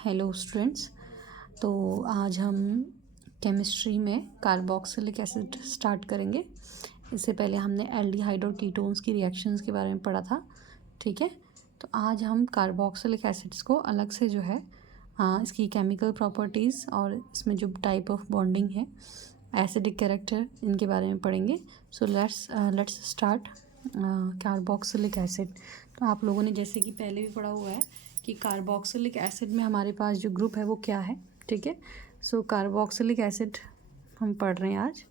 Hello students. तो आज हम केमिस्ट्री में कार्बोक्सिलिक एसिड स्टार्ट करेंगे। इससे पहले हमने एल्डिहाइड और कीटोन्स की रिएक्शंस के बारे में पढ़ा था। ठीक है, तो आज हम कार्बोक्सिलिक एसिड्स को अलग से जो है इसकी केमिकल प्रॉपर्टीज़ और इसमें जो टाइप ऑफ बॉन्डिंग है, एसिडिक कैरेक्टर, इनके बारे में पढ़ेंगे। So let's start carboxylic acid. तो आप लोगों ने जैसे कि पहले भी पढ़ा हुआ है कि कार्बोक्सिलिक एसिड में हमारे पास जो ग्रुप है वो क्या है। ठीक है, सो कार्बोक्सिलिक एसिड हम पढ़ रहे हैं आज।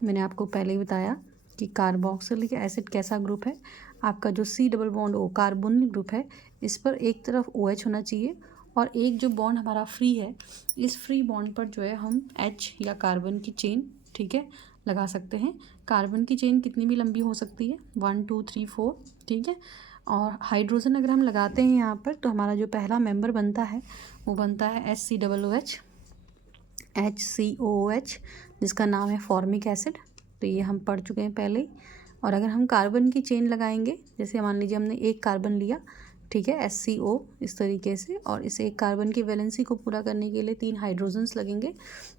मैंने आपको पहले ही बताया कि कार्बोक्सिलिक एसिड कैसा ग्रुप है। आपका जो C double bond O carbonyl group है, इस पर एक तरफ OH होना चाहिए और एक जो बॉन्ड हमारा फ्री है, इस फ्री बॉन्ड पर जो है हम H या कार्बन की चेन, ठीक है, लगा सकते हैं। कार्बन की चेन कितनी भी लंबी हो सकती है, 1 2 3 4। ठीक है, और हाइड्रोजन अगर हम लगाते हैं यहाँ पर, तो हमारा जो पहला मेंबर बनता है वो बनता है HCOOH, HCOOH, जिसका नाम है फॉर्मिक एसिड। तो ये हम पढ़ चुके हैं पहले ही। और अगर हम कार्बन की चेन लगाएंगे, जैसे मान लीजिए हमने एक कार्बन लिया, ठीक है, SCO इस तरीके से, और इस एक कार्बन की वैलेंसी को पूरा करने के लिए 3 हाइड्रोजन्स लगेंगे,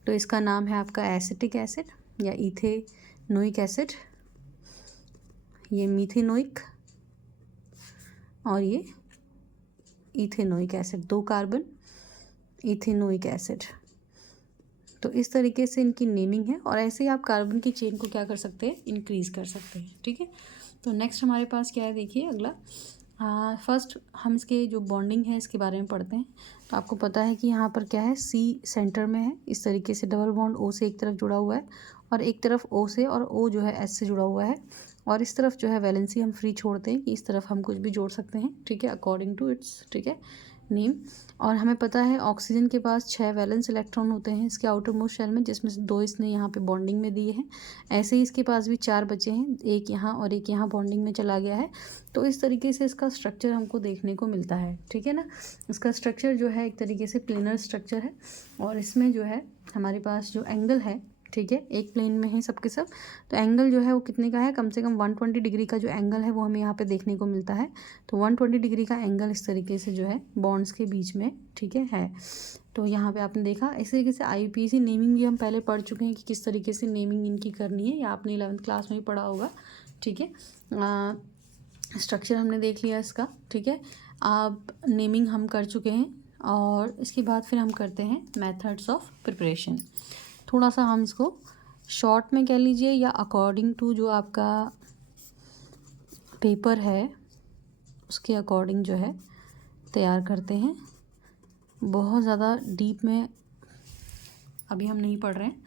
तो इसका नाम है आपका एसिटिक एसिड या इथेनोइक एसिड। ये मीथेनोइक और ये ethanoic acid, 2 carbon, ethanoic acid. तो इस तरीके से इनकी नेमिंग है, और ऐसे ही आप कार्बन की चेन को क्या कर सकते हैं, इंक्रीज कर सकते हैं। ठीक है, तो नेक्स्ट हमारे पास क्या है, देखिए अगला। फर्स्ट हम इसके जो बॉन्डिंग है इसके बारे में पढ़ते हैं। तो आपको पता है कि यहाँ पर क्या है, C सेंटर में है, इस तरीके से डबल बॉन्ड O से एक तरफ जुड़ा हुआ है और एक तरफ O से, और O जो है S से जुड़ा हुआ है, और इस तरफ जो है वैलेंसी हम फ्री छोड़ते हैं कि इस तरफ हम कुछ भी जोड़ सकते हैं। ठीक है, अकॉर्डिंग टू इट्स, ठीक है, नेम। और हमें पता है ऑक्सीजन के पास 6 वैलेंस इलेक्ट्रॉन होते हैं इसके आउटर मोस्ट शेल में, जिसमें से 2 इसने यहाँ पे बॉन्डिंग में दिए हैं। ऐसे ही इसके पास भी 4 बचे हैं, एक यहाँ और एक यहाँ बॉन्डिंग में चला गया है। तो इस तरीके से इसका स्ट्रक्चर हमको देखने को मिलता है। ठीक है ना, इसका स्ट्रक्चर जो है एक तरीके से प्लेनर स्ट्रक्चर है, और इसमें जो है हमारे पास जो एंगल है, ठीक है, एक प्लेन में है सबके सब। तो एंगल जो है वो कितने का है, कम से कम 120 डिग्री का जो एंगल है वो हमें यहाँ पे देखने को मिलता है। तो 120 डिग्री का एंगल इस तरीके से जो है बॉन्ड्स के बीच में, ठीक है। तो यहाँ पे आपने देखा, इस तरीके से IUPAC नेमिंग भी हम पहले पढ़ चुके हैं कि किस तरीके से नेमिंग इनकी करनी है, या आपने 11th क्लास में भी पढ़ा होगा। ठीक है, स्ट्रक्चर हमने देख लिया इसका। ठीक है, अब नेमिंग हम कर चुके हैं, और इसके बाद फिर हम करते हैं मेथड्स ऑफ प्रिपरेशन। थोड़ा सा हम इसको शॉर्ट में कह लीजिए, या अकॉर्डिंग टू जो आपका पेपर है उसके अकॉर्डिंग जो है तैयार करते हैं। बहुत ज़्यादा डीप में अभी हम नहीं पढ़ रहे हैं।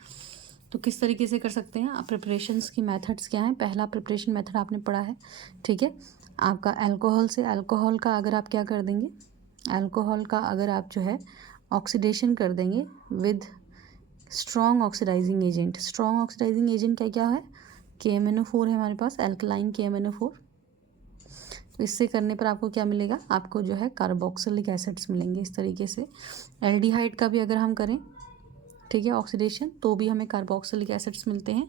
तो किस तरीके से कर सकते हैं आप, प्रिपरेशंस की मेथड्स क्या हैं। पहला प्रिपरेशन मेथड आपने पढ़ा है, ठीक है, आपका अल्कोहल से। अल्कोहल का अगर आप क्या कर देंगे, अल्कोहल का अगर आप जो है ऑक्सीडेशन कर देंगे with strong oxidizing agent. Strong oxidizing agent क्या क्या है, KMnO4 है हमारे पास, अल्कलाइन KMnO4। तो इससे करने पर आपको क्या मिलेगा, आपको जो है कार्बोक्सिलिक एसिड्स मिलेंगे इस तरीके से। एल्डिहाइड का भी अगर हम करें, ठीक है, ऑक्सीडेशन, तो भी हमें कार्बोक्सिलिक एसिड्स मिलते हैं।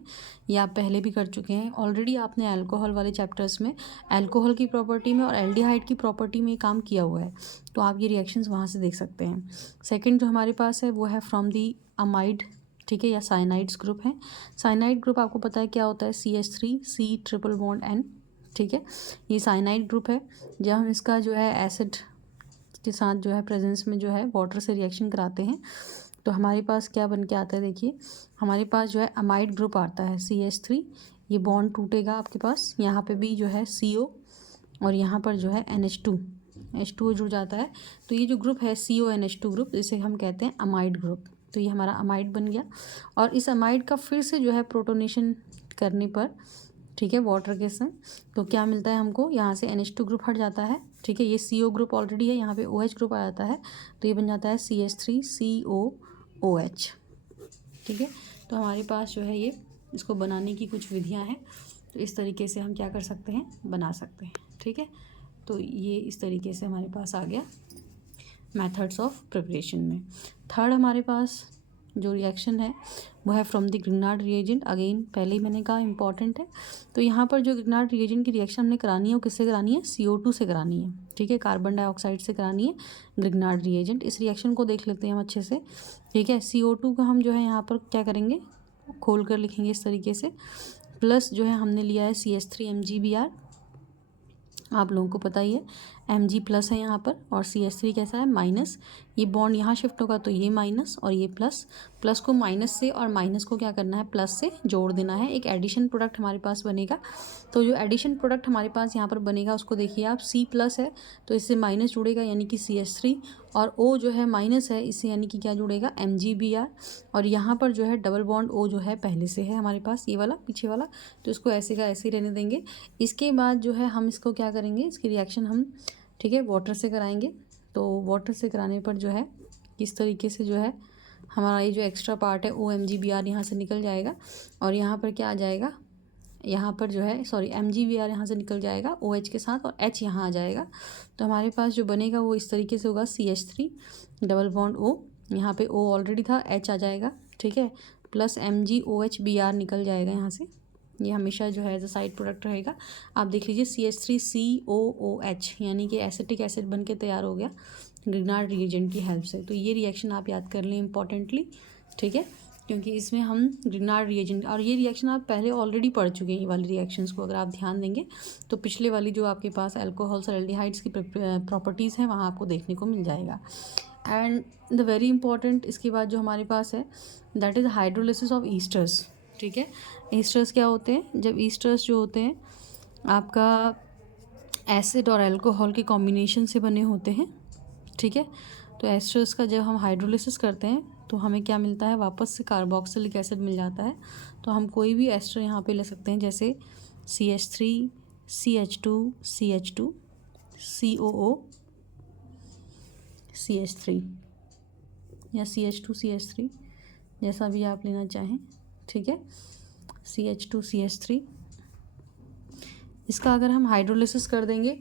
ये आप पहले भी कर चुके हैं ऑलरेडी, आपने अल्कोहल वाले चैप्टर्स में अल्कोहल की प्रॉपर्टी में और एल्डिहाइड की प्रॉपर्टी में काम किया हुआ है, तो आप ये रिएक्शंस वहाँ से देख सकते हैं। सेकंड जो हमारे पास है वो है फ्रॉम दी अमाइड, ठीक है, या साइनाइड्स ग्रुप है। साइनाइड ग्रुप आपको पता है क्या होता है, CH3C ट्रिपल बॉन्ड N। ठीक है, ये साइनाइड ग्रुप है। जब हम इसका जो है एसिड के साथ जो है प्रेजेंस में जो है वाटर से रिएक्शन कराते हैं, तो हमारे पास क्या बन के आता है, देखिए हमारे पास जो है अमाइड ग्रुप आता है CH3। ये बॉन्ड टूटेगा आपके पास, यहाँ पे भी जो है CO, और यहाँ पर जो है H2 जुड़ जाता है। तो ये जो ग्रुप है CONH2 ग्रुप, इसे हम कहते हैं अमाइड ग्रुप। तो ये हमारा अमाइड बन गया, और इस अमाइड का फिर से जो है प्रोटोनेशन करने पर, ठीक है, वाटर के संग, तो क्या मिलता है हमको, यहाँ से NH2 ग्रुप हट जाता है। ठीक है, ये CO ग्रुप ऑलरेडी है, यहाँ पे OH ग्रुप आ जाता है, तो ये बन जाता है CH3COOH। ठीक है, तो हमारे पास जो है ये इसको बनाने की कुछ विधियाँ हैं, तो इस तरीके से हम क्या कर सकते हैं, बना सकते हैं। ठीक है, तो ये इस तरीके से हमारे पास आ गया मेथड्स ऑफ प्रिपरेशन में। थर्ड हमारे पास जो रिएक्शन है वो है from the Grignard reagent. Again पहले ही मैंने कहा इंपॉर्टेंट है। तो यहाँ पर जो ग्रिग्नार्ड रिएजेंट की रिएक्शन हमने करानी है वो किससे करानी है, CO2 से करानी है। ठीक है, कार्बन डाइऑक्साइड से करानी है ग्रिग्नार्ड रिएजेंट। इस रिएक्शन को देख लेते हैं हम अच्छे से। ठीक है, CO2 को हम जो है यहाँ पर क्या करेंगे, खोल कर लिखेंगे इस तरीके से। प्लस जो है हमने लिया है CH3 MgBr, आप लोगों को पता ही है Mg प्लस है यहाँ पर, और CH3 कैसा है माइनस। ये बॉन्ड यहाँ शिफ्ट होगा तो ये माइनस और ये प्लस। प्लस को माइनस से और माइनस को क्या करना है, प्लस से जोड़ देना है। एक एडिशन प्रोडक्ट हमारे पास बनेगा। तो जो एडिशन प्रोडक्ट हमारे पास यहाँ पर बनेगा उसको देखिए आप, C प्लस है तो इससे माइनस जुड़ेगा यानी कि CH3, और O जो है माइनस है इससे यानी कि क्या जुड़ेगा, MgBr। और यहाँ पर जो है डबल बॉन्ड O जो है पहले से है हमारे पास, ये वाला पीछे वाला, तो इसको ऐसे का ऐसे ही रहने देंगे। इसके बाद जो है हम इसको क्या करेंगे, इसकी रिएक्शन हम ठीक है वाटर से कराएंगे। तो वाटर से कराने पर जो है इस तरीके से जो है हमारा ये जो एक्स्ट्रा पार्ट है OMgBr यहाँ से निकल जाएगा, और यहाँ पर क्या आ जाएगा, यहाँ पर जो है सॉरी MgBr यहाँ से निकल जाएगा OH के साथ, और H यहाँ आ जाएगा। तो हमारे पास जो बनेगा वो इस तरीके से होगा, CH3 डबल बॉन्ड O, यहाँ पे O ऑलरेडी था, H आ जाएगा। ठीक है, प्लस MgOHBr निकल जाएगा यहाँ से। ये हमेशा जो है एज अ साइड प्रोडक्ट रहेगा। आप देख लीजिए CH3COOH यानी कि एसिटिक एसिड बन के तैयार हो गया ग्रिग्नार्ड रिएजेंट की हेल्प से। तो ये रिएक्शन आप याद कर लें इंपॉर्टेंटली। ठीक है, क्योंकि इसमें हम ग्रिग्नार्ड रिएजेंट, और ये रिएक्शन आप पहले ऑलरेडी पढ़ चुके हैं। ये वाली रिएक्शंस को अगर आप ध्यान देंगे तो पिछले वाली जो आपके पास अल्कोहल्स और एल्डिहाइड्स की प्रॉपर्टीज़ हैं वहाँ आपको देखने को मिल जाएगा। एंड द वेरी इंपॉर्टेंट इसके बाद जो हमारे पास है that is hydrolysis of esters. ठीक है, ईस्टर्स क्या होते हैं, जब ईस्टर्स जो होते हैं आपका एसिड और अल्कोहल के कॉम्बिनेशन से बने होते हैं। ठीक है, तो एस्टर्स का जब हम हाइड्रोलिसिस करते हैं तो हमें क्या मिलता है, वापस से कार्बोक्सिलिक एसिड मिल जाता है। तो हम कोई भी एस्टर यहाँ पे ले सकते हैं, जैसे CH3 CH2 CH2 COO CH3 या CH2 CH3, जैसा भी आप लेना चाहें। ठीक है, CH2 CH3, इसका अगर हम हाइड्रोलिसिस कर देंगे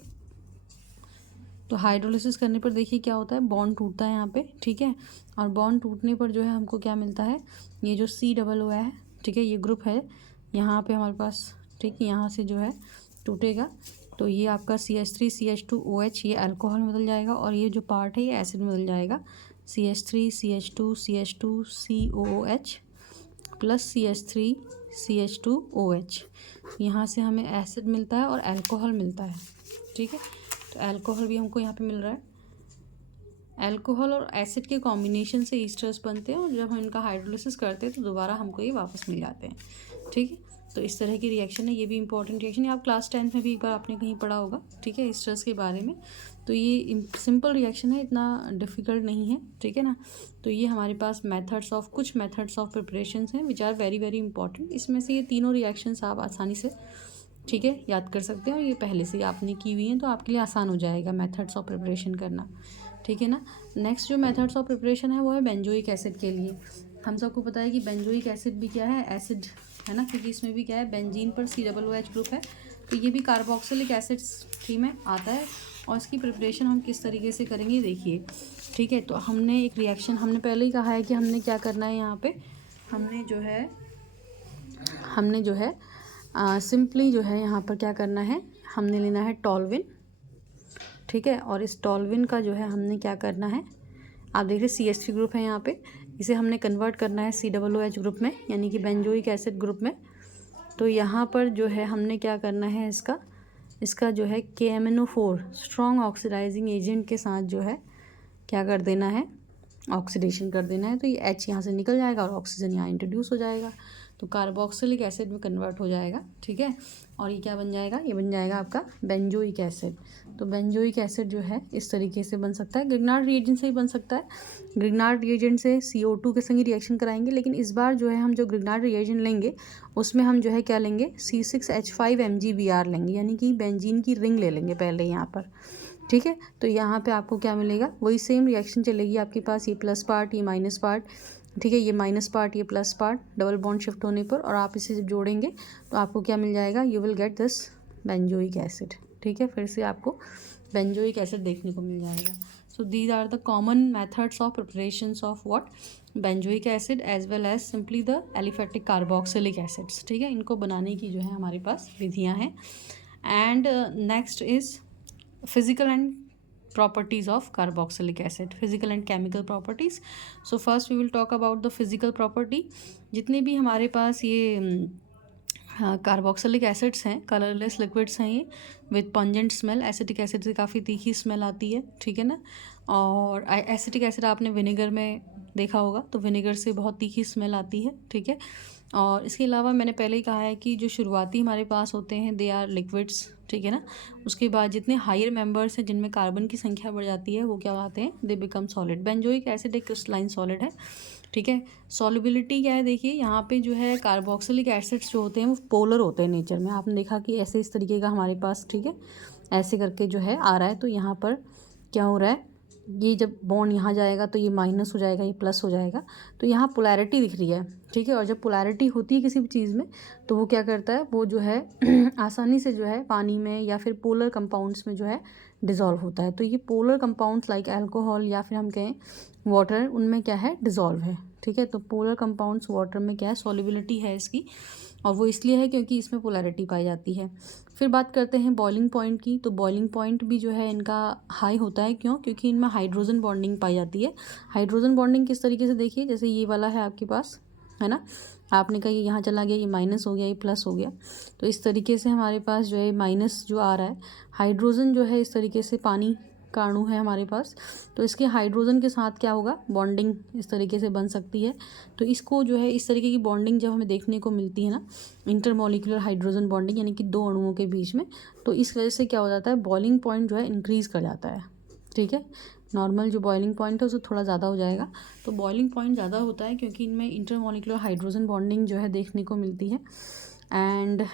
तो हाइड्रोलिसिस करने पर देखिए क्या होता है, बॉन्ड टूटता है यहाँ पे। ठीक है, और बॉन्ड टूटने पर जो है हमको क्या मिलता है, ये जो COO है, ठीक है, ये ग्रुप है यहाँ पे हमारे पास। ठीक, यहाँ से जो है टूटेगा तो ये आपका CH3 CH2OH ये अल्कोहल में बदल जाएगा, और ये जो पार्ट है ये एसिड में बदल जाएगा। CH3 CH2 CH2 COOH plus CH3 CH2OH, यहाँ से हमें एसिड मिलता है और अल्कोहल मिलता है। ठीक है, तो अल्कोहल भी हमको यहाँ पे मिल रहा है। अल्कोहल और एसिड के कॉम्बिनेशन से ईस्टर्स बनते हैं, और जब हम इनका हाइड्रोलिसिस करते हैं तो दोबारा हमको ये वापस मिल जाते हैं। ठीक है, तो इस तरह की रिएक्शन है, ये भी इंपॉर्टेंट रिएक्शन है। आप क्लास 10 में भी एक बार आपने कहीं पढ़ा होगा। ठीक है, ईस्टर्स के बारे में। तो ये सिंपल रिएक्शन है, इतना डिफ़िकल्ट नहीं है। ठीक है ना, तो ये हमारे पास कुछ मेथड्स ऑफ प्रिपरेशंस हैं which are very very important. इसमें से ये तीनों रिएक्शंस आप आसानी से ठीक है याद कर सकते हैं, और ये पहले से आपने की हुई हैं तो आपके लिए आसान हो जाएगा मेथड्स ऑफ प्रिपरेशन करना। ठीक है ना, नेक्स्ट जो मेथड्स ऑफ प्रिपरेशन है वो है बेंजोइक एसिड के लिए। हम सबको पता है कि बेंजोइक एसिड भी क्या है, एसिड है ना, क्योंकि इसमें भी क्या है, बेंजीन पर COOH ग्रुप है, तो ये भी कार्बोक्सिलिक एसिड थ्री में आता है। और इसकी प्रिपरेशन हम किस तरीके से करेंगे देखिए। ठीक है, तो हमने एक रिएक्शन हमने पहले ही कहा है कि हमने क्या करना है, यहाँ पे हमने जो है सिंपली जो है यहाँ पर क्या करना है, हमने लेना है टॉल्विन। ठीक है, और इस टॉल्विन का जो है हमने क्या करना है, आप देख रहे CH3 ग्रुप है यहाँ पे, इसे हमने कन्वर्ट करना है COOH ग्रुप में, यानी कि बेंजोइक एसिड ग्रुप में। तो यहाँ पर जो है हमने क्या करना है, इसका जो है KMnO4 स्ट्रॉन्ग ऑक्सीडाइजिंग एजेंट के साथ जो है क्या कर देना है, ऑक्सीडेशन कर देना है। तो ये H यहाँ से निकल जाएगा और ऑक्सीजन यहाँ इंट्रोड्यूस हो जाएगा, तो कार्बोक्सिलिक एसिड में कन्वर्ट हो जाएगा। ठीक है, और ये क्या बन जाएगा, ये बन जाएगा आपका बेंजोइक एसिड। तो बेंजोइक एसिड जो है इस तरीके से बन सकता है, ग्रिग्नार्ड रिएजेंट से ही बन सकता है। ग्रिग्नार्ड रिएजेंट से CO2 के संग रिएक्शन कराएंगे, लेकिन इस बार जो है हम जो ग्रिग्नार्ड रिएजेंट लेंगे उसमें हम जो है क्या लेंगे, C6H5 MgBr लेंगे, यानी कि बेंजीन की रिंग ले लेंगे पहले यहाँ पर। ठीक है, तो यहाँ पे आपको क्या मिलेगा, वही सेम रिएक्शन चलेगी आपके पास, ये प्लस पार्ट ये माइनस पार्ट। ठीक है, ये माइनस पार्ट ये plus part double bond shift होने पर, और आप इसे जब जोड़ेंगे तो आपको क्या मिल जाएगा, you will get this benzoic acid. ठीक है, फिर से आपको बेंजोइक एसिड देखने को मिल जाएगा। So these are the common methods of preparations of what? Benzoic acid as well as simply the aliphatic carboxylic acids. ठीक है, इनको बनाने की जो है हमारे पास विधियाँ हैं. And next is physical and properties of carboxylic acid, physical and chemical properties. So first we will talk about the physical property. जितने भी हमारे पास ये कार्बोक्सिलिक एसिड्स हैं, कलरलेस लिक्विड्स हैं ये, with pungent smell. Acetic acid से काफ़ी तीखी स्मेल आती है, ठीक है ना. और एसिटिक एसिड आपने विनेगर में देखा होगा, तो विनेगर से बहुत तीखी स्मेल आती है, ठीक है. और इसके अलावा मैंने पहले ही कहा है कि जो शुरुआती हमारे पास होते हैं दे आर लिक्विड्स, ठीक है ना. उसके बाद जितने हायर मेंबर्स हैं जिनमें कार्बन की संख्या बढ़ जाती है वो क्या आते हैं? They become solid. Benzoic acid एक क्रिस्टलाइन सॉलिड है, ठीक है. सॉल्युबिलिटी क्या है? देखिए यहाँ पे जो है कार्बोक्सिलिक एसिड्स जो होते हैं वो पोलर होते हैं नेचर में. आपने देखा कि ऐसे इस तरीके का हमारे पास, ठीक है, ऐसे करके जो है आ रहा है. तो यहाँ पर क्या हो रहा है? ये जब बॉन्ड यहाँ जाएगा तो ये माइनस हो जाएगा, ये प्लस हो जाएगा. तो यहाँ पोलैरिटी दिख रही है, ठीक है. और जब पोलैरिटी होती है किसी भी चीज़ में तो वो क्या करता है? वो जो है आसानी से जो है पानी में या फिर पोलर कंपाउंड्स में जो है डिज़ोल्व होता है. तो ये पोलर कंपाउंड्स लाइक अल्कोहल या फिर हम कहें वाटर, उनमें क्या है? डिज़ोल्व है, ठीक है. तो पोलर कंपाउंड्स वाटर में क्या है? सॉल्युबिलिटी है इसकी, और वो इसलिए है क्योंकि इसमें पोलैरिटी पाई जाती है. फिर बात करते हैं बॉइलिंग पॉइंट की. तो बॉइलिंग पॉइंट भी जो है इनका हाई होता है. क्यों? क्योंकि इनमें हाइड्रोजन बॉन्डिंग पाई जाती है. हाइड्रोजन बॉन्डिंग किस तरीके से? देखिए जैसे ये वाला है आपके पास, है ना. आपने कहा ये यहाँ चला गया, ये माइनस हो गया, ये प्लस हो गया. तो इस तरीके से हमारे पास जो है माइनस जो आ रहा है, हाइड्रोजन जो है इस तरीके से पानी का अणु है हमारे पास, तो इसके हाइड्रोजन के साथ क्या होगा? बॉन्डिंग इस तरीके से बन सकती है. तो इसको जो है इस तरीके की बॉन्डिंग जब हमें देखने को मिलती है ना, इंटरमॉलिक्यूलर हाइड्रोजन बॉन्डिंग, यानी कि दो अणुओं के बीच में, तो इस वजह से क्या हो जाता है? बॉइलिंग पॉइंट जो है इंक्रीज़ कर जाता है, ठीक है. नॉर्मल जो बॉइलिंग पॉइंट है उससे थोड़ा ज़्यादा हो जाएगा. तो बॉइलिंग पॉइंट ज़्यादा होता है क्योंकि इनमें इंटरमॉलिक्यूलर हाइड्रोजन बॉन्डिंग जो है देखने को मिलती है. एंड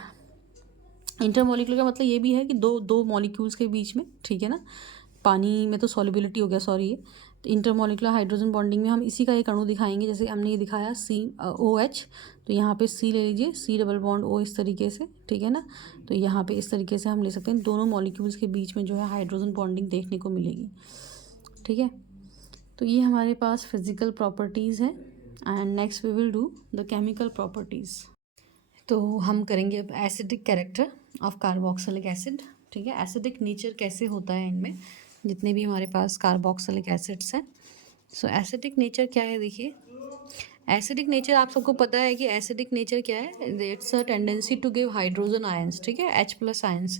इंटरमॉलिक्यूलर का मतलब ये भी है कि दो मॉलिक्यूल्स के बीच में, ठीक है ना. पानी में तो सॉल्युबिलिटी हो गया, सॉरी. ये तो इंटरमॉलिक्यूलर हाइड्रोजन बॉन्डिंग में हम इसी का एक अणु दिखाएंगे. जैसे हमने ये दिखाया COH, तो यहाँ पे C ले लीजिए, C डबल बॉन्ड O इस तरीके से, ठीक है ना. तो यहाँ पे इस तरीके से हम ले सकते हैं. दोनों मॉलिक्यूल्स के बीच में जो है हाइड्रोजन बॉन्डिंग देखने को मिलेगी, ठीक है. तो ये हमारे पास फिजिकल प्रॉपर्टीज़ हैं. And next we will do the chemical properties. तो हम करेंगे अब acidic character of carboxylic acid, ठीक है. एसिडिक नेचर कैसे होता है इनमें, जितने भी हमारे पास कार्बोक्सिलिक एसिड्स हैं. सो एसिडिक नेचर क्या है? देखिए एसिडिक नेचर आप सबको पता है कि एसिडिक नेचर क्या है? It's a tendency to give hydrogen ions, ठीक है, H+ आयंस.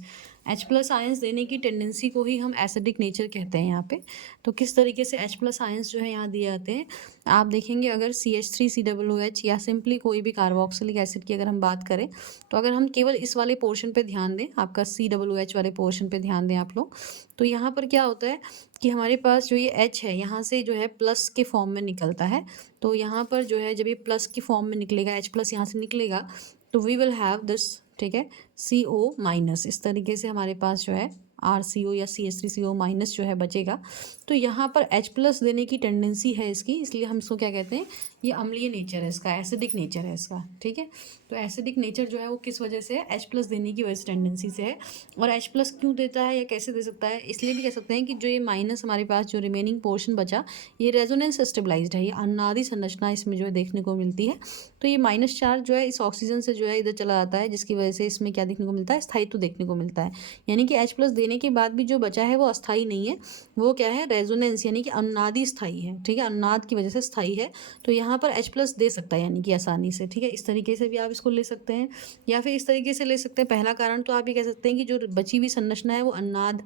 H+ आयंस देने की टेंडेंसी को ही हम एसिडिक नेचर कहते हैं यहाँ पे. तो किस तरीके से H+ आयंस जो है यहाँ दिए जाते हैं, आप देखेंगे अगर CH3COOH या सिंपली कोई भी कार्बोक्सिलिक एसिड की अगर हम बात करें, तो अगर हम केवल इस वाले पोर्शन पे ध्यान दें, आपका COOH वाले पोर्शन पे ध्यान दें आप लोग, तो यहाँ पर क्या होता है कि हमारे पास जो ये H है यहाँ से जो है प्लस के फॉर्म में निकलता है. तो यहाँ पर जो है जब ये प्लस की फॉर्म में निकलेगा, H+ यहाँ से निकलेगा, तो वी विल हैव दिस, ठीक है, CO-. इस तरीके से हमारे पास जो है RCO या CH3CO- जो है बचेगा. तो यहाँ पर H+ देने की टेंडेंसी है इसकी, इसलिए हम इसको क्या कहते हैं? ये अम्लीय नेचर है इसका, एसिडिक नेचर है इसका, ठीक है. तो एसिडिक नेचर जो है वो किस वजह से है? H+ देने की वजह से टेंडेंसी से है. और H+ क्यों देता है या कैसे दे सकता है? इसलिए भी कह सकते हैं कि जो ये माइनस हमारे पास जो रिमेनिंग पोर्शन बचा, ये रेजोनेंस स्टेबलाइज्ड है, ये अनुनादी संरचना इसमें जो है देखने को मिलती है. तो ये माइनस चार्ज जो है इस ऑक्सीजन से जो है इधर चला जाता है, जिसकी वजह से इसमें क्या देखने को मिलता है? स्थायित्व देखने को मिलता है. यानी कि H+ देने के बाद भी जो बचा है वो अस्थायी नहीं है, वो क्या है? रेजोनेंस, यानी कि अनुनादी स्थायी है, ठीक है, अनुनाद की वजह से स्थायी है. तो यहाँ पर H+ दे सकता है यानी कि आसानी से, ठीक है. इस तरीके से भी आप इसको ले सकते हैं या फिर इस तरीके से ले सकते हैं. पहला कारण तो आप ये कह सकते हैं कि जो बची हुई संरचना है वो अनुनाद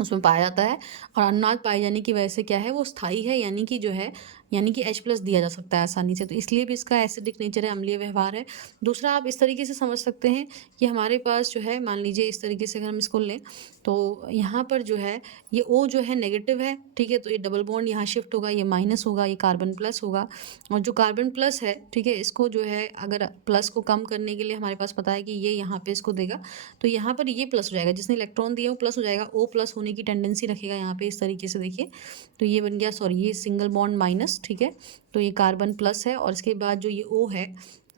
उसमें पाया जाता है, और अनुनाद पाए जाने की वजह से क्या है? वो स्थायी है, यानी कि जो है यानी कि H+ दिया जा सकता है आसानी से. तो इसलिए भी इसका एसिडिक नेचर है, अम्लीय व्यवहार है. दूसरा आप इस तरीके से समझ सकते हैं कि हमारे पास जो है, मान लीजिए इस तरीके से अगर हम इसको लें, तो यहाँ पर जो है ये O जो है नेगेटिव है, ठीक है. तो ये डबल बॉन्ड यहाँ शिफ्ट होगा, ये माइनस होगा, ये कार्बन प्लस होगा. और जो कार्बन प्लस है, ठीक है, इसको जो है अगर प्लस को कम करने के लिए हमारे पास पता है कि ये यहाँ पे इसको देगा, तो यहाँ पर ये प्लस हो जाएगा, जिसने इलेक्ट्रॉन दिए वो प्लस हो जाएगा, O+ होने की टेंडेंसी रखेगा यहाँ पे इस तरीके से. देखिए तो ये बन गया, सॉरी, ये सिंगल बॉन्ड माइनस, ठीक है. तो ये कार्बन प्लस है, और इसके बाद जो ये O है,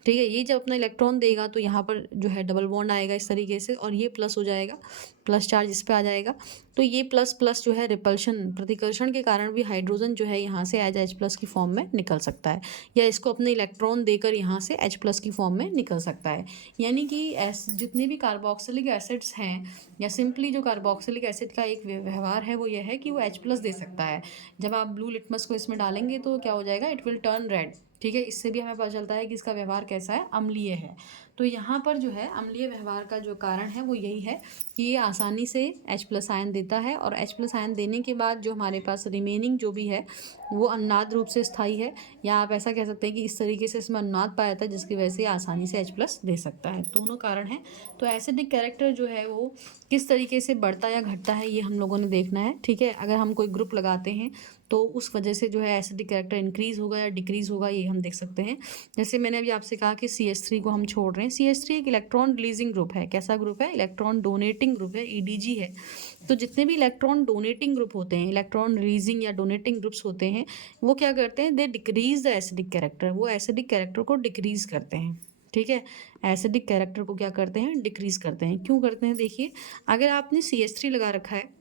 ठीक है। ये जब अपना इलेक्ट्रॉन देगा तो यहाँ पर जो है डबल बॉन्ड आएगा इस तरीके से, और ये प्लस हो जाएगा, प्लस चार्ज इस पे आ जाएगा। तो ये प्लस प्लस जो है रिपल्शन, प्रतिकर्षण के कारण भी हाइड्रोजन जो है यहाँ से एज H+ की फॉर्म में निकल सकता है, या इसको अपने इलेक्ट्रॉन देकर यहाँ से H+ की फॉर्म में निकल सकता है। यानी कि जितने भी कार्बोक्सिलिक एसिड्स हैं, या सिंपली जो कार्बोक्सिलिक एसिड का एक व्यवहार है वो यह है कि वो H+ दे सकता है। जब आप ब्लू लिटमस को इसमें डालेंगे तो क्या हो जाएगा, इट विल टर्न रेड। ठीक है, इससे भी हमें पता चलता है कि इसका व्यवहार कैसा है, अम्लीय है। तो यहाँ पर जो है अम्लीय व्यवहार का जो कारण है वो यही है कि ये आसानी से H+ आयन देता है, और H+ आयन देने के बाद जो हमारे पास रिमेनिंग जो भी है वो अनुनाद रूप से स्थायी है, या आप ऐसा कह सकते हैं कि इस तरीके से इसमें अनुनाद पाया जाता है जिसकी वजह से आसानी से H+ दे सकता है। दोनों कारण हैं। तो एसिडिक कैरेक्टर जो है वो किस तरीके से बढ़ता या घटता है ये हम लोगों ने देखना है। ठीक है, अगर हम कोई ग्रुप लगाते हैं तो उस वजह से जो है एसिडिक कैरेक्टर इंक्रीज़ होगा या डिक्रीज़ होगा, ये हम देख सकते हैं। जैसे मैंने अभी आपसे कहा कि CH3 को हम छोड़ रहे हैं। CH3 एक इलेक्ट्रॉन रिलीजिंग ग्रुप है। कैसा ग्रुप है, इलेक्ट्रॉन डोनेटिंग ग्रुप है, EDG है। तो जितने भी इलेक्ट्रॉन डोनेटिंग ग्रुप होते हैं, इलेक्ट्रॉन रिलीजिंग या डोनेटिंग ग्रुप्स होते हैं, वो क्या करते हैं, they decrease the acidic character, वो एसिडिक कैरेक्टर को डिक्रीज करते हैं। ठीक है, एसिडिक कैरेक्टर को क्या करते हैं, डिक्रीज करते हैं। क्यों करते हैं, देखिए, अगर आपने CH3 लगा रखा है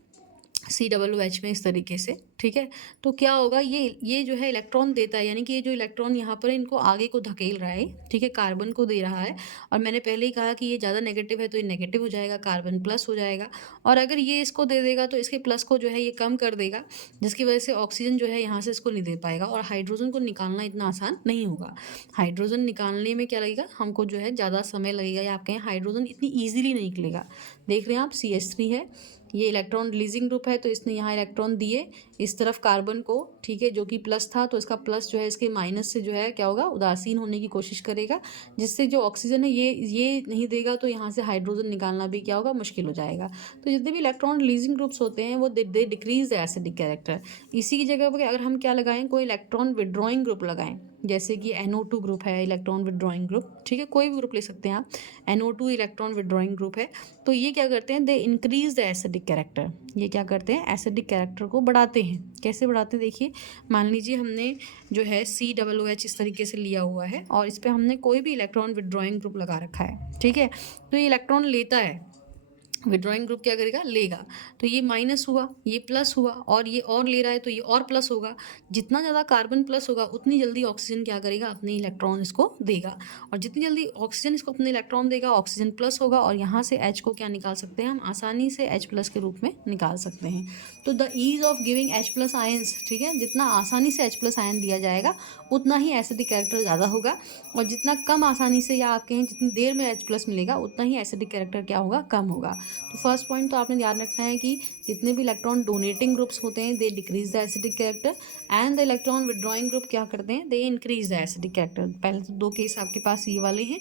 COOH में इस तरीके से, ठीक है, तो क्या होगा, ये जो है इलेक्ट्रॉन देता है, यानी कि ये जो इलेक्ट्रॉन यहाँ पर इनको आगे को धकेल रहा है, ठीक है, कार्बन को दे रहा है। और मैंने पहले ही कहा कि ये ज़्यादा नेगेटिव है तो ये नेगेटिव हो जाएगा, कार्बन प्लस हो जाएगा। और अगर ये इसको दे देगा तो इसके प्लस को जो है ये कम कर देगा, जिसकी वजह से ऑक्सीजन जो है यहाँ से इसको नहीं दे पाएगा, और हाइड्रोजन को निकालना इतना आसान नहीं होगा। हाइड्रोजन निकालने में क्या लगेगा, हमको जो है ज़्यादा समय लगेगा, या आप कहें हाइड्रोजन इतनी ईजिली नहीं निकलेगा। देख रहे हैं आप, CH3 है, ये इलेक्ट्रॉन रिलीजिंग ग्रुप है, तो इसने यहाँ इलेक्ट्रॉन दिए इस तरफ कार्बन को, ठीक है, जो कि प्लस था, तो इसका प्लस जो है इसके माइनस से जो है क्या होगा, उदासीन होने की कोशिश करेगा, जिससे जो ऑक्सीजन है ये नहीं देगा, तो यहाँ से हाइड्रोजन निकालना भी क्या होगा, मुश्किल हो जाएगा। तो जितने भी इलेक्ट्रॉन रिलीजिंग ग्रुप्स होते हैं वो they decrease the acidic character. इसी की जगह पर अगर हम क्या लगाएं, कोई इलेक्ट्रॉन विड्रॉइंग ग्रुप लगाएं, जैसे कि NO2 ग्रुप है, इलेक्ट्रॉन विड्रॉइंग ग्रुप, ठीक है, कोई भी ग्रुप ले सकते हैं आप, NO2 इलेक्ट्रॉन विड्रॉइंग ग्रुप है, तो ये क्या करते हैं, they increase the acidic character. ये क्या करते हैं, एसिडिक कैरेक्टर को बढ़ाते हैं। कैसे बढ़ाते हैं, देखिए, मान लीजिए हमने जो है COOH इस तरीके से लिया हुआ है, और इस पर हमने कोई भी इलेक्ट्रॉन विड्रॉइंग ग्रुप लगा रखा है, ठीक है, तो ये इलेक्ट्रॉन लेता है, विड्रॉइंग ग्रुप क्या करेगा, लेगा, तो ये माइनस हुआ, ये प्लस हुआ, और ये और ले रहा है तो ये और प्लस होगा। जितना ज़्यादा कार्बन प्लस होगा उतनी जल्दी ऑक्सीजन क्या करेगा, अपने इलेक्ट्रॉन इसको देगा, और जितनी जल्दी ऑक्सीजन इसको अपने इलेक्ट्रॉन देगा, ऑक्सीजन प्लस होगा, और यहाँ से H को क्या निकाल सकते हैं हम, आसानी से H+ के रूप में निकाल सकते हैं। तो the ease of giving H+ ions, ठीक है, जितना आसानी से H+ आयन दिया जाएगा उतना ही एसिडिक कैरेक्टर ज़्यादा होगा, और जितना कम आसानी से, या आप कहें जितनी देर में H+ मिलेगा उतना ही एसिडिक कैरेक्टर क्या होगा, कम होगा। तो फर्स्ट पॉइंट तो आपने ध्यान रखना है कि जितने भी इलेक्ट्रॉन डोनेटिंग ग्रुप्स होते हैं they decrease the acidic character, and the electron withdrawing group क्या करते हैं, they increase the acidic character. पहले तो दो केस आपके पास ये वाले हैं।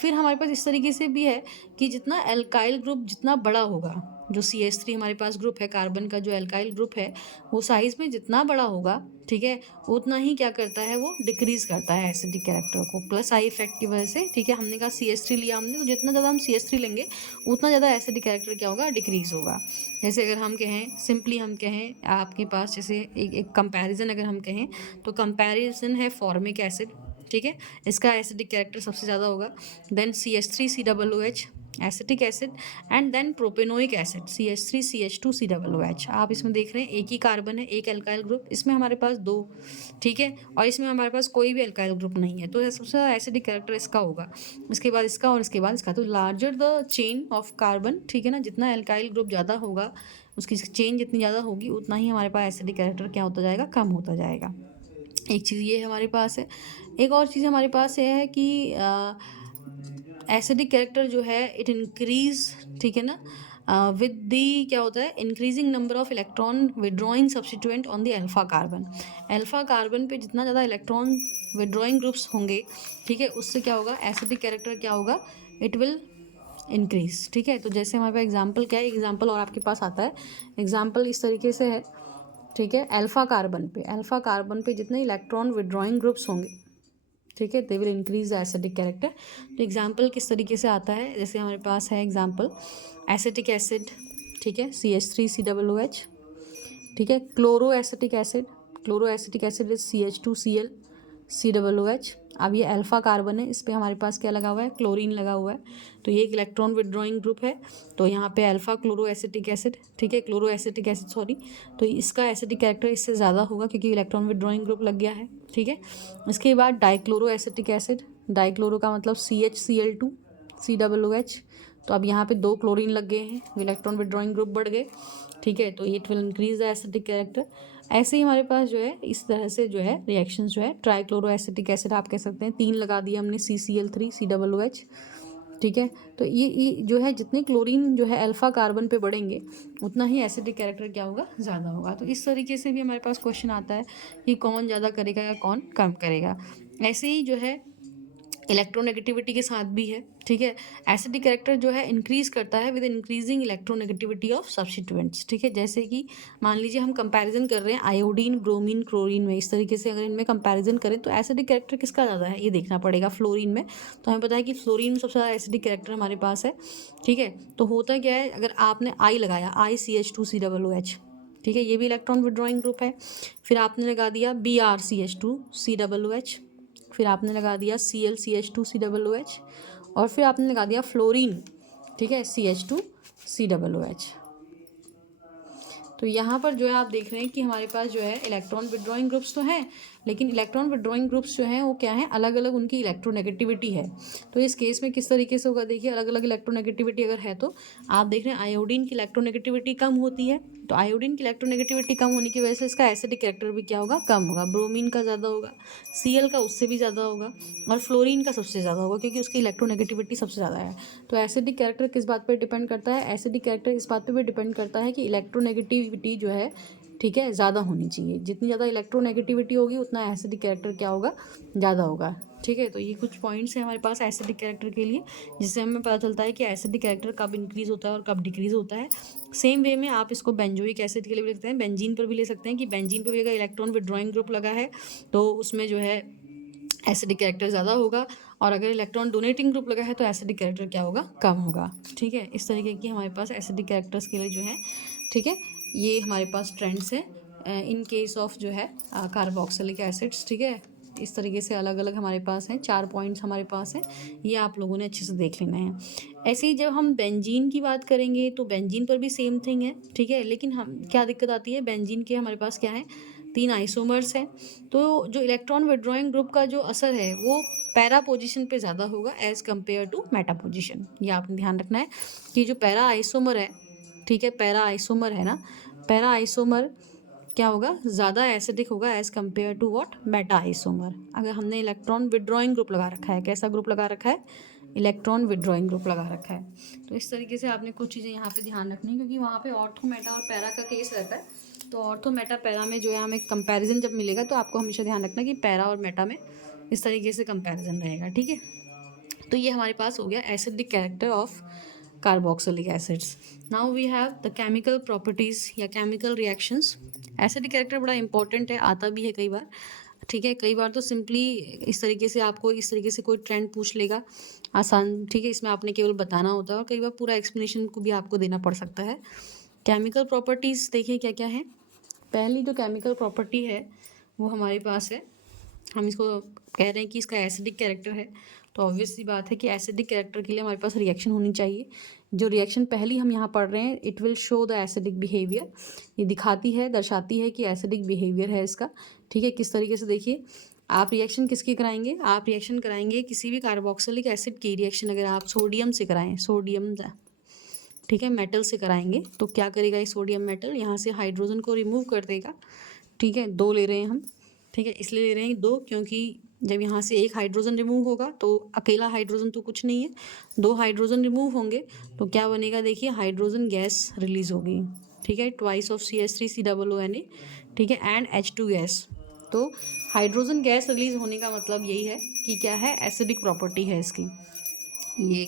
फिर हमारे पास इस तरीके से भी है कि जितना एल्काइल ग्रुप जितना बड़ा होगा, जो CH3 हमारे पास ग्रुप है, कार्बन का जो एल्काइल ग्रुप है, वो साइज़ में जितना बड़ा होगा, ठीक है, उतना ही क्या करता है, वो डिक्रीज़ करता है एसिडिक कैरेक्टर को, प्लस आई इफेक्ट की वजह से। ठीक है, हमने कहा CH3 लिया हमने, तो जितना ज़्यादा हम CH3 लेंगे उतना ज़्यादा एसिडिक कैरेक्टर क्या होगा, डिक्रीज़ होगा। जैसे अगर हम कहें, सिंपली हम कहें आपके पास, जैसे एक कंपैरिजन अगर हम कहें, तो कंपैरिजन है फॉर्मिक एसिड, ठीक है, इसका एसिडिक कैरेक्टर सबसे ज़्यादा होगा, then CH3COOH acetic acid, and then propanoic acid CH3CH2COOH। आप इसमें देख रहे हैं एक ही कार्बन है, एक एल्काइल ग्रुप, इसमें हमारे पास दो, ठीक है, और इसमें हमारे पास कोई भी एल्काइल ग्रुप नहीं है, तो सबसे ज़्यादा एसिडिक कैरेक्टर इसका होगा, इसके बाद इसका, और इसके बाद इसका। तो larger the chain of carbon, ठीक है ना, जितना एल्काइल ग्रुप ज़्यादा होगा, उसकी चेन जितनी ज़्यादा होगी उतना ही हमारे पास एसिडिक कैरेक्टर क्या होता जाएगा, कम होता जाएगा। एक चीज़ ये हमारे पास है। एक और चीज़ हमारे पास ये है कि एसिडिक कैरेक्टर जो है इट इंक्रीज, ठीक है ना, विद दी क्या होता है, increasing number of electron withdrawing substituent on the alpha carbon. Alpha carbon पे जितना ज़्यादा इलेक्ट्रॉन विड्रॉइंग ग्रुप्स होंगे, ठीक है, उससे क्या होगा, एसिडिक कैरेक्टर क्या होगा, इट विल इंक्रीज। ठीक है, तो जैसे हमारे पास एग्जाम्पल क्या है, एग्जाम्पल और आपके पास आता है, एग्जाम्पल इस तरीके से है, ठीक है, अल्फा कार्बन पे जितने इलेक्ट्रॉन विड्रॉइंग ग्रुप्स होंगे, ठीक है, they will increase the acidic character. तो एग्जाम्पल किस तरीके से आता है, जैसे हमारे पास है एग्जाम्पल एसिटिक एसिड, ठीक है, CH3COOH, ठीक है, chloro acetic acid is CH2Cl COOH, अब ये अल्फा कार्बन है, इस पे हमारे पास क्या लगा हुआ है, क्लोरीन लगा हुआ है, तो ये एक इलेक्ट्रॉन विड्रॉइंग ग्रुप है। तो यहाँ पे अल्फा क्लोरो एसिटिक एसिड, ठीक है, क्लोरो एसिटिक एसिड सॉरी, तो इसका एसिडिक कैरेक्टर इससे ज़्यादा होगा क्योंकि इलेक्ट्रॉन विड्रॉइंग ग्रुप लग गया है, ठीक है। इसके बाद डाइक्लोरो एसिटिक एसिड, डाइक्लोरो का मतलब CHCl2 COOH, तो अब यहाँ पे 2 क्लोरीन लग गए हैं, इलेक्ट्रॉन विड्रॉइंग ग्रुप बढ़ गए, ठीक है, तो it will increase the acidic character. ऐसे ही हमारे पास जो है इस तरह से जो है रिएक्शन जो है, ट्राइक्लोरो एसिटिक एसिड आप कह सकते हैं, 3 लगा दिया हमने, CCl3 COOH, ठीक है। तो ये जो है जितने क्लोरीन जो है अल्फा कार्बन पे बढ़ेंगे उतना ही एसिडिक कैरेक्टर क्या होगा, ज़्यादा होगा। तो इस तरीके से भी हमारे पास क्वेश्चन आता है कि कौन ज़्यादा करेगा या कौन कम करेगा। ऐसे ही जो है इलेक्ट्रोनेगेटिविटी के साथ भी है, ठीक है। एसिडिक कैरेक्टर जो है इंक्रीज करता है with increasing electronegativity of substituents, ठीक है। जैसे कि मान लीजिए हम कंपैरिजन कर रहे हैं आयोडीन, ब्रोमीन, क्लोरीन में, इस तरीके से अगर इनमें कंपैरिजन करें तो एसिडिक कैरेक्टर किसका ज़्यादा है ये देखना पड़ेगा। फ्लोरीन में तो हमें पता है कि फ्लोरीन में सबसे ज़्यादा एसिडिक कैरेक्टर हमारे पास है, ठीक है। तो होता क्या है, अगर आपने आई लगाया, ICH2COOH, ठीक है, ये भी इलेक्ट्रॉन विड्रॉइंग ग्रुप है। फिर आपने लगा दिया BrCH2COOH, फिर आपने लगा दिया ClCH2COOH, और फिर आपने लगा दिया फ्लोरीन, ठीक है, CH2COOH। तो यहाँ पर जो है आप देख रहे हैं कि हमारे पास जो है इलेक्ट्रॉन विड्रॉइंग ग्रुप्स तो हैं, लेकिन इलेक्ट्रॉन विड्रॉइंग ग्रुप्स जो हैं वो क्या है, अलग अलग उनकी इलेक्ट्रोनेगेटिविटी है। तो इस केस में किस तरीके से होगा, देखिए अलग अलग इलेक्ट्रोनेगेटिविटी अगर है तो आप देख रहे हैं आयोडीन की इलेक्ट्रोनेगेटिविटी कम होती है, तो आयोडीन की इलेक्ट्रोनेगेटिविटी कम होने की वजह से इसका एसिडिक कैरेक्टर भी क्या होगा, कम होगा। ब्रोमीन का ज़्यादा होगा, Cl का उससे भी ज़्यादा होगा, और फ्लोरीन का सबसे ज़्यादा होगा क्योंकि उसकी इलेक्ट्रोनेगेटिविटी सबसे ज़्यादा है। तो एसिडिक कैरेक्टर किस बात पर डिपेंड करता है, एसिडिक कैरेक्टर इस बात पर भी डिपेंड करता है कि इलेक्ट्रोनेगेटिविटी जो है, ठीक है, ज़्यादा होनी चाहिए। जितनी ज़्यादा इलेक्ट्रोनेगेटिविटी होगी उतना एसिडिक कैरेक्टर क्या होगा, ज़्यादा होगा, ठीक है। तो ये कुछ पॉइंट्स हैं हमारे पास एसिडिक कैरेक्टर के लिए, जिससे हमें पता चलता है कि एसिडिक कैरेक्टर कब इंक्रीज़ होता है और कब डिक्रीज़ होता है। सेम वे में आप इसको बेंजोइक एसिड के लिए भी लिख सकते हैं, बेंजीन पर भी ले सकते हैं कि बेंजीन पर भी अगर इलेक्ट्रॉन विड्रॉइंग ग्रुप लगा है तो उसमें जो है एसिडिक कैरेक्टर ज़्यादा होगा, और अगर इलेक्ट्रॉन डोनेटिंग ग्रुप लगा है तो एसिडिक कैरेक्टर क्या होगा, कम होगा, ठीक है। इस तरीके की हमारे पास एसिडिक कैरेक्टर्स के लिए जो है, ठीक है, ये हमारे पास ट्रेंड्स हैं इन केस ऑफ जो है कार्बोक्सिलिक एसिड्स, ठीक है। इस तरीके से अलग अलग हमारे पास हैं, 4 पॉइंट्स हमारे पास हैं, ये आप लोगों ने अच्छे से देख लेना है। ऐसे ही जब हम बेंजीन की बात करेंगे तो बेंजीन पर भी सेम थिंग है, ठीक है, लेकिन हम क्या दिक्कत आती है, बेंजीन के हमारे पास क्या है, 3 आइसोमर्स हैं। तो जो इलेक्ट्रॉन विड्रॉइंग ग्रुप का जो असर है वो पैरा पोजीशन पे ज़्यादा होगा as compare to meta position. ये आपने ध्यान रखना है कि जो पैरा आइसोमर है, ठीक है, पैरा आइसोमर है ना, पैरा आइसोमर क्या होगा, ज़्यादा एसिडिक होगा as compare to what, meta isomer. अगर हमने इलेक्ट्रॉन विड्रॉइंग ग्रुप लगा रखा है, कैसा ग्रुप लगा रखा है, इलेक्ट्रॉन विड्रॉइंग ग्रुप लगा रखा है। तो इस तरीके से आपने कुछ चीज़ें यहाँ पे ध्यान रखनी है क्योंकि वहाँ पे ऑर्थो मेटा और पैरा का केस रहता है। तो ऑर्थो मेटा पैरा में जो है हमें कंपैरिजन जब मिलेगा तो आपको हमेशा ध्यान रखना कि पैरा और मेटा में इस तरीके से कंपैरिजन रहेगा, ठीक है। तो ये हमारे पास हो गया acidic character of carboxylic acids. Now we have the chemical properties या केमिकल रिएक्शंस। एसिडिक कैरेक्टर बड़ा इंपॉर्टेंट है, आता भी है कई बार, ठीक है। कई बार तो सिंपली इस तरीके से आपको इस तरीके से कोई ट्रेंड पूछ लेगा आसान, ठीक है, इसमें आपने केवल बताना होता है, और कई बार पूरा एक्सप्लेनेशन को भी आपको देना पड़ सकता है। केमिकल प्रॉपर्टीज़ देखिए क्या क्या है। पहली जो केमिकल प्रॉपर्टी है वो हमारे पास है, हम इसको कह रहे हैं कि इसका एसिडिक कैरेक्टर है, तो ऑब्वियस सी बात है कि एसिडिक कैरेक्टर के लिए हमारे पास रिएक्शन होनी चाहिए। जो रिएक्शन पहली हम यहाँ पढ़ रहे हैं, it will show the acidic behaviour, ये दिखाती है, दर्शाती है कि एसिडिक बिहेवियर है इसका, ठीक है। किस तरीके से, देखिए आप रिएक्शन किसकी कराएंगे, आप रिएक्शन कराएंगे किसी भी कार्बोक्सिलिक एसिड की रिएक्शन अगर आप सोडियम से कराएं, सोडियम, ठीक है, मेटल से कराएंगे तो क्या करेगा ये सोडियम मेटल, यहाँ से हाइड्रोजन को रिमूव कर देगा, ठीक है। 2 ले रहे हैं हम, ठीक है, इसलिए ले रहे हैं 2 क्योंकि जब यहाँ से एक हाइड्रोजन रिमूव होगा तो अकेला हाइड्रोजन तो कुछ नहीं है, 2 हाइड्रोजन रिमूव होंगे तो क्या बनेगा, देखिए हाइड्रोजन गैस रिलीज होगी, ठीक है, ट्वाइस ऑफ CH3COONA, ठीक है, एंड H2 गैस। तो हाइड्रोजन गैस रिलीज होने का मतलब यही है कि क्या है, एसिडिक प्रॉपर्टी है इसकी। ये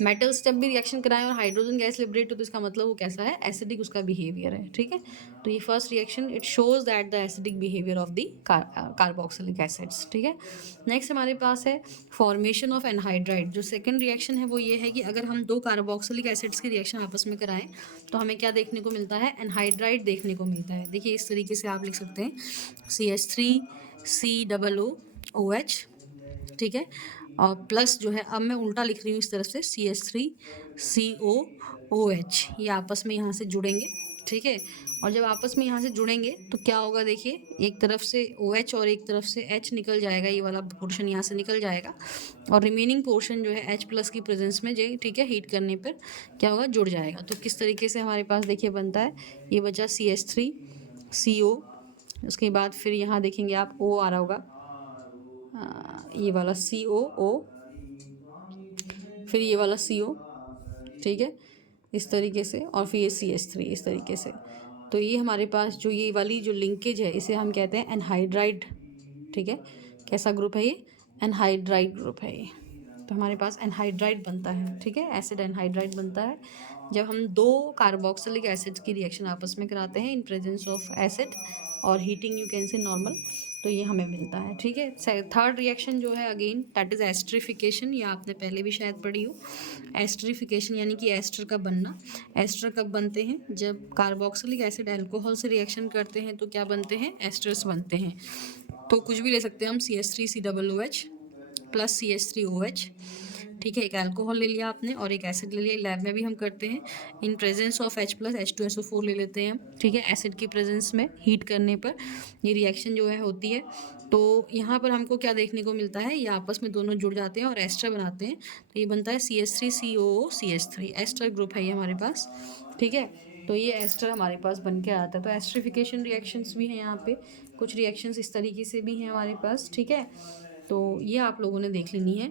मेटल्स जब भी रिएक्शन कराएं और हाइड्रोजन गैस लिबरेट हो तो इसका मतलब वो कैसा है, एसिडिक उसका बिहेवियर है, ठीक है। तो ये first reaction it shows that the acidic behaviour of the carboxylic acids, ठीक है। नेक्स्ट हमारे पास है फॉर्मेशन ऑफ एनहाइड्राइड। जो सेकंड रिएक्शन है वो ये है कि अगर हम 2 कार्बोक्सिलिक एसिड्स की रिएक्शन आपस में कराएं तो हमें क्या देखने को मिलता है, एनहाइड्राइड देखने को मिलता है। देखिए इस तरीके से आप लिख सकते हैं CH3COOH, ठीक है। और प्लस जो है अब मैं उल्टा लिख रही हूँ इस तरफ से CH3COOH, ये आपस में यहाँ से जुड़ेंगे, ठीक है। और जब आपस में यहाँ से जुड़ेंगे तो क्या होगा, देखिए एक तरफ से OH और एक तरफ से H निकल जाएगा, ये वाला पोर्शन यहाँ से निकल जाएगा और रिमेनिंग पोर्शन जो है H+ की प्रेजेंस में जो, ठीक है, हीट करने पर क्या होगा, जुड़ जाएगा। तो किस तरीके से हमारे पास देखिए बनता है, ये बचा CH3CO, उसके बाद फिर यहाँ देखेंगे आप O आ रहा होगा, ये वाला COO, फिर ये वाला CO, ठीक है, इस तरीके से, और फिर ये CH3 इस तरीके से। तो ये हमारे पास जो ये वाली जो लिंकेज है इसे हम कहते हैं एनहाइड्राइड, ठीक है। कैसा ग्रुप है ये, एनहाइड्राइड ग्रुप है ये। तो हमारे पास एनहाइड्राइड बनता है, ठीक है, एसिड एनहाइड्राइड बनता है जब हम दो कार्बोक्सिलिक एसिड्स की रिएक्शन आपस में कराते हैं इन प्रेजेंस ऑफ एसिड और heating you can say normal, तो ये हमें मिलता है, ठीक है। थर्ड रिएक्शन जो है अगेन दैट इज़ एस्टरिफिकेशन, ये आपने पहले भी शायद पढ़ी हो। एस्टरिफिकेशन यानी कि एस्टर का बनना। एस्टर कब बनते हैं, जब कार्बोक्सिलिक एसिड अल्कोहल से रिएक्शन करते हैं तो क्या बनते हैं, एस्टर्स बनते हैं। तो कुछ भी ले सकते हैं हम, CH3COOH प्लस CH3OH, ठीक है। एक अल्कोहल ले लिया आपने और एक एसिड ले लिया, लैब में भी हम करते हैं in presence of H+ H2SO4 ले लेते हैं, ठीक है। एसिड की प्रेजेंस में हीट करने पर ये रिएक्शन जो है होती है। तो यहाँ पर हमको क्या देखने को मिलता है, ये आपस में दोनों जुड़ जाते हैं और एस्टर बनाते हैं, तो ये बनता है CH3COO एस्टर ग्रुप है ये हमारे पास, ठीक है। तो ये एस्टर हमारे पास बन के आता है। तो एस्टरिफिकेशन रिएक्शंस भी हैं यहाँ पे, कुछ रिएक्शंस इस तरीके से भी हैं हमारे पास, ठीक है। तो ये आप लोगों ने देख लेनी है।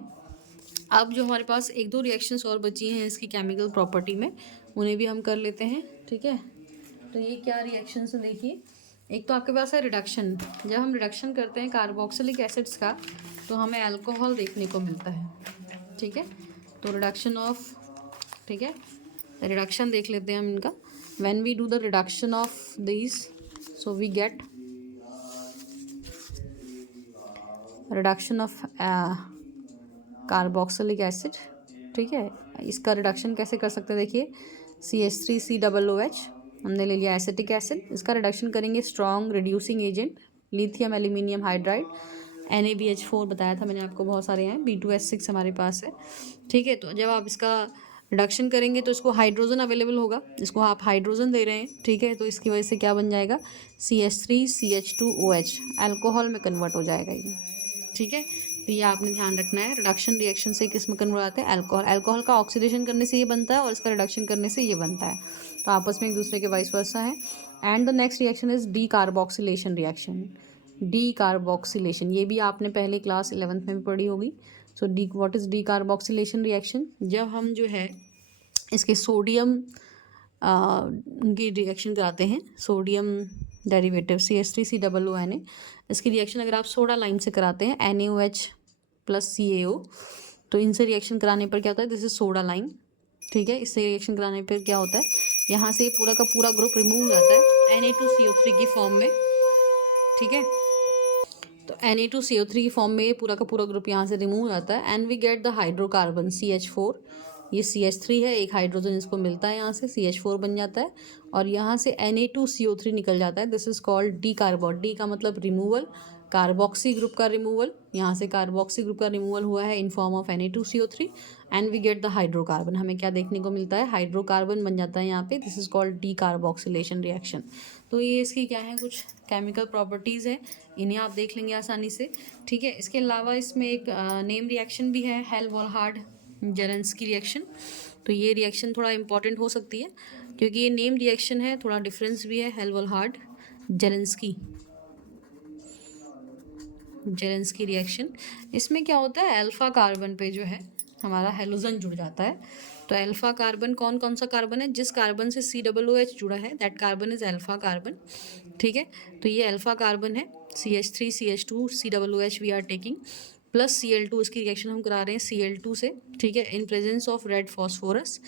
अब जो हमारे पास एक दो रिएक्शंस और बची हैं इसकी केमिकल प्रॉपर्टी में, उन्हें भी हम कर लेते हैं, ठीक है। तो ये क्या रिएक्शंस हैं, देखिए एक तो आपके पास है रिडक्शन। जब हम रिडक्शन करते हैं कार्बोक्सिलिक एसिड्स का तो हमें अल्कोहल देखने को मिलता है, ठीक है। तो रिडक्शन ऑफ, ठीक है, रिडक्शन देख लेते हैं हम इनका। When we do the reduction of this, so we get reduction of carboxylic acid, ठीक है। इसका रिडक्शन कैसे कर सकते हैं, देखिए CH3COOH हमने ले लिया एसिटिक एसिड, इसका रिडक्शन करेंगे strong reducing agent lithium aluminium hydride, NaBH4 बताया था मैंने आपको, बहुत सारे हैं, B2S6 हमारे पास है, ठीक है। तो जब आप इसका रिडक्शन करेंगे तो इसको हाइड्रोजन अवेलेबल होगा, इसको आप हाइड्रोजन दे रहे हैं, ठीक है। तो इसकी वजह से क्या बन जाएगा, CH3CH2OH अल्कोहल में कन्वर्ट हो जाएगा ये, ठीक है। तो ये आपने ध्यान रखना है, रिडक्शन रिएक्शन से किस में कन्वर्ट आते हैं, अल्कोहल। अल्कोहल का ऑक्सीडेशन करने से ये बनता है और इसका रिडक्शन करने से ये बनता है, तो आपस में एक दूसरे के वाइस वर्सा है। And the next reaction is decarboxylation reaction. D carboxylation ये भी आपने पहले क्लास 11th में भी पढ़ी होगी। So D, what is decarboxylation reaction, जब हम जो है इसके सोडियम की रिएक्शन कराते हैं, सोडियम डेरिवेटिव CH3COONA, इसकी रिएक्शन अगर आप सोडा लाइम से कराते हैं NaOH प्लस CaO, तो इनसे रिएक्शन कराने पर क्या होता है, दिस इज सोडा लाइम, ठीक है। इससे रिएक्शन कराने पर क्या होता है, यहाँ से पूरा का पूरा ग्रुप रिमूव हो जाता है Na2CO3 की फॉर्म में, ठीक है। तो Na2CO3 की फॉर्म में पूरा का पूरा ग्रुप यहाँ से रिमूव हो जाता है and we get the hydrocarbon CH4, ये CH3 है, एक हाइड्रोजन इसको मिलता है यहाँ से, CH4 बन जाता है और यहाँ से Na2CO3 निकल जाता है, this is called de carbon. De का मतलब रिमूवल, कार्बोक्सी ग्रुप का रिमूवल, यहाँ से कार्बोक्सी ग्रुप का रिमूवल हुआ है in form of Na2CO3 and we get the hydrocarbon. हमें क्या देखने को मिलता है, हाइड्रोकार्बन बन जाता है यहाँ पे, this is called D carboxylation reaction. तो ये इसकी क्या है, कुछ केमिकल प्रॉपर्टीज़ है, इन्हें आप देख लेंगे आसानी से, ठीक है। इसके अलावा इसमें एक नेम रिएक्शन भी है, हेल-वॉलहार्ड जेलेंस्की रिएक्शन। तो ये रिएक्शन थोड़ा इंपॉर्टेंट हो सकती है क्योंकि ये नेम रिएक्शन है, थोड़ा डिफरेंस भी है, हेल-वॉलहार्ड जेलेंस्की रिएक्शन। इसमें क्या होता है, अल्फा कार्बन पे जो है हमारा हेलोजन जुड़ जाता है। तो अल्फा कार्बन कौन कौन सा कार्बन है, जिस कार्बन से COOH जुड़ा है that carbon is alpha carbon, ठीक है। तो ये अल्फा कार्बन है, CH3CH2 COOH we are taking plus Cl2, इसकी रिएक्शन हम करा रहे हैं Cl2 से, ठीक है, in presence of red phosphorus,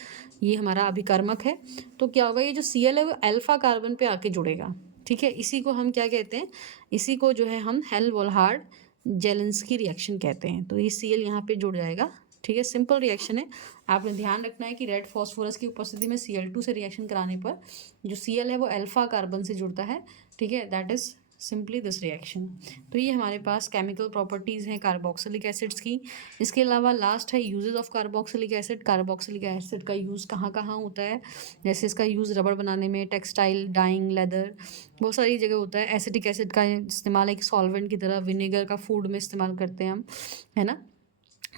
ये हमारा अभिकर्मक है। तो क्या होगा, ये जो Cl है वो अल्फा कार्बन पे आके जुड़ेगा, ठीक है। इसी को हम क्या कहते हैं, इसी को जो है हम हेल-वॉलहार्ड जेलेंस्की रिएक्शन कहते हैं। तो ये Cl यहाँ पे जुड़ जाएगा, ठीक है, सिंपल रिएक्शन है। आपने ध्यान रखना है कि रेड फॉस्फोरस की उपस्थिति में Cl2 से रिएक्शन कराने पर जो Cl है वो अल्फा कार्बन से जुड़ता है, ठीक है, that is simply this reaction. तो ये हमारे पास केमिकल प्रॉपर्टीज़ हैं कार्बोक्सिलिक एसिड्स की। इसके अलावा लास्ट है uses of carboxylic acid. Carboxylic acid का यूज़ कहाँ कहाँ होता है, जैसे इसका यूज़ रबड़ बनाने में, टेक्सटाइल, डाइंग, लेदर, बहुत सारी जगह होता है। एसिटिक एसिड का इस्तेमाल एक सॉल्वेंट की तरह, विनेगर का फूड में इस्तेमाल करते हैं हम, है ना।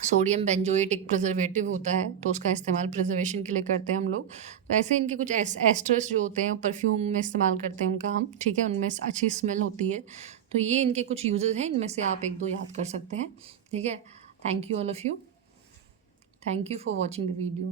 सोडियम बेंजोएट एक प्रिजर्वेटिव होता है, तो उसका इस्तेमाल प्रिजर्वेशन के लिए करते हैं हम लोग। तो ऐसे इनके कुछ एस्टर्स जो होते हैं परफ्यूम में इस्तेमाल करते हैं उनका हम, ठीक है, उनमें अच्छी स्मेल होती है। तो ये इनके कुछ यूजेस हैं, इनमें से आप एक दो याद कर सकते हैं, ठीक है। Thank you all of you, thank you for watching the video.